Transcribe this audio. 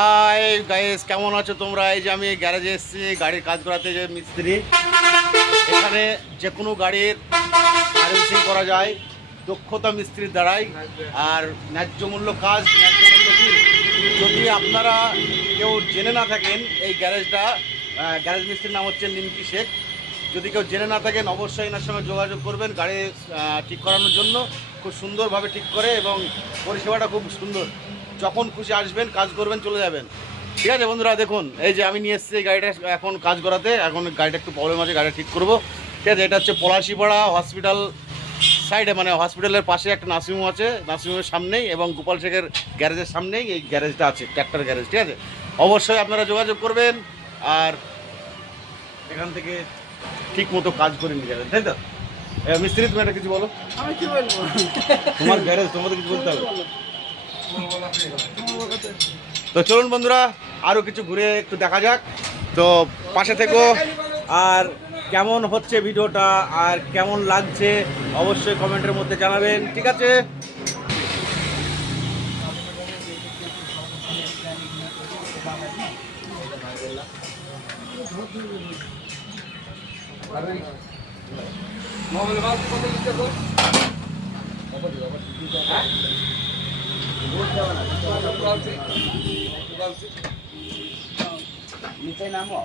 Hi guys, কেমন আছো তোমরা? এই যে আমি গ্যারেজে এসেছি গাড়ির কাজ করাতে। যে মিস্ত্রি, এখানে যে কোনো গাড়ির সার্ভিসিং করা যায় দক্ষতা মিস্ত্রির দ্বারাই। আর ন্যায্য মূল্য কাজ, ন্যায্য মূল্য বিল। যদি আপনারা কেউ জেনে না থাকেন এই গ্যারেজটা, গ্যারেজ মিস্ত্রির নাম হচ্ছে নিমকি শেখ। যদি কেউ জেনে না থাকেন অবশ্যই এনার সঙ্গে যোগাযোগ করবেন গাড়ি ঠিক করানোর জন্য। খুব সুন্দরভাবে ঠিক করে এবং পরিষেবাটা খুব সুন্দর। যখন খুশি আসবেন, কাজ করবেন, চলে যাবেন। ঠিক আছে বন্ধুরা, দেখুন এই যে আমি নিয়ে এসেছি এই গাড়িটা এখন কাজ করাতে। এখন গাড়িটা একটু প্রবলেম আছে, গাড়িটা ঠিক করবো। ঠিক আছে, এটা হচ্ছে পলাশিপাড়া হসপিটাল সাইডে, মানে হসপিটালের পাশে একটা নার্সিংহোম আছে, নার্সিংহোমের সামনেই এবং গোপাল শেখের গ্যারেজের সামনেই এই গ্যারেজটা আছে, ট্র্যাক্টর গ্যারেজ। ঠিক আছে, অবশ্যই আপনারা যোগাযোগ করবেন আর এখান থেকে ঠিক মতো কাজ করে নিয়ে যাবেন, তাই তো? মিস্ত্রি, তুমি একটা কিছু বলো। আমি কি বলবো? তোমার গ্যারেজ, তোমাদের কিছু বলতে হবে। তো চলুন বন্ধুরা, আরও কিছু ঘুরে একটু দেখা যাক। তো পাশে থেকো। আর কেমন হচ্ছে ভিডিওটা আর কেমন লাগছে অবশ্যই কমেন্টের মধ্যে জানাবেন। ঠিক আছে, নিচে নামো।